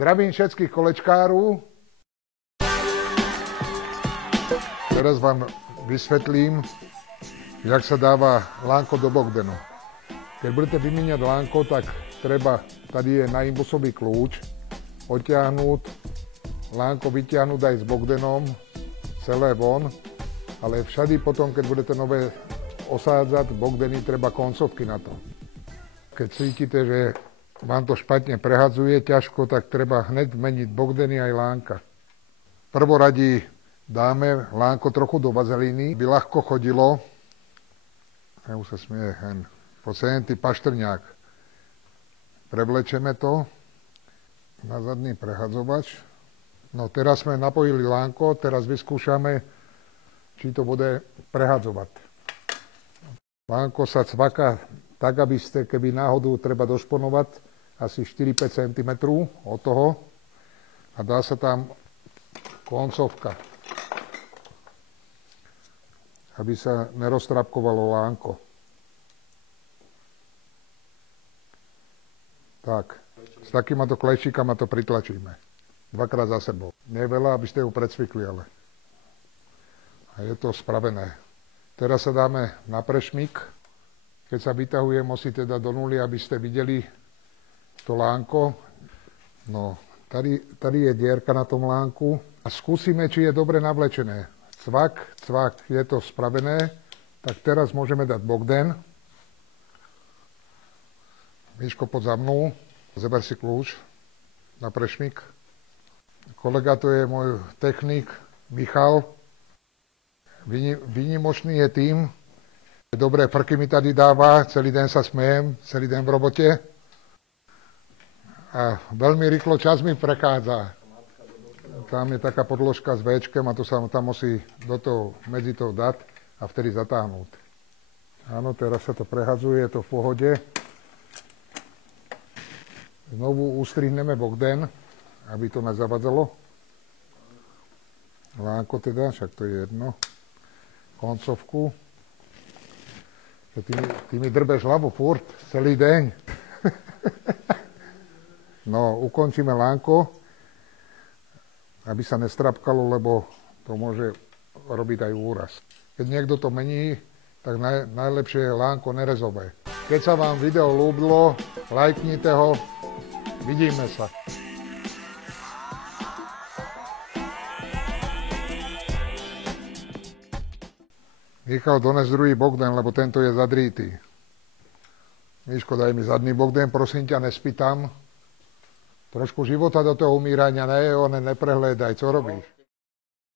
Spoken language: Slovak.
Zdravím všetkých kolečkárov. Teraz vám vysvetlím, jak sa dáva lánko do Bogdanu. Keď budete vymieňať lánko, tak treba, tady je na imbusový kľúč, odtiahnuť, lánko vytiahnuť aj s Bogdanom, celé von, ale všade potom, keď budete nové osádzať Bogdany, treba koncovky na to. Keď cítite, že vám to špatne prehadzuje, ťažko, tak treba hneď meniť Bogdany aj lánka. Prvoradí dáme lánko trochu do vazelíny, by ľahko chodilo, už sa smie hen, pocentý paštrňák. Prevlečeme to na zadný prehadzovač. No teraz sme napojili lánko, teraz vyskúšame, či to bude prehadzovať. Lánko sa cvaká tak, aby ste, keby náhodou treba došponovať, asi 4-5 cm od toho a dá sa tam koncovka, aby sa neroztrapkovalo lánko. Tak, s takýmito kleščíkama to pritlačíme. Dvakrát za sebou. Nie veľa, aby ste ju predsvykli, ale a je to spravené. Teraz sa dáme na prešmík. Keď sa vytahuje, musíte dať do nuly, aby ste videli to lánko. No, tady je dierka na tom lánku. A skúsime, či je dobre navlečené. Cvak, je to spravené. Tak teraz môžeme dať Bogdan. Miško, poď za mnou. Zeber si kľúč na prešmík. Kolega, to je môj technik, Michal. Výnimočný je tým, že dobré frky mi tady dáva, celý deň sa smejem, celý deň v robote. A veľmi rýchlo čas mi prechádza. Tam je taká podložka s Včkem a to sa tam musí medzi to dať a vtedy zatáhnuť. Áno, teraz sa to prehadzuje, je to v pohode. Znovu ustrihneme Bogdan, aby to nezavadzalo. Lánko teda, však to je jedno. Koncovku. Ty mi drbeš hlavu furt, celý deň. No, ukončíme lánko, aby sa nestrapkalo, lebo to môže robiť aj úraz. Keď niekto to mení, tak najlepšie je lánko nerezové. Keď sa vám video ľúbilo, lajknite ho, vidíme sa. Michal, dones druhý Bogdan, lebo tento je zadrítý. Miško, daj mi zadný Bogdan, prosím ťa, nespýtam. Trošku života do toho umírania, neprehľadaj, co robíš?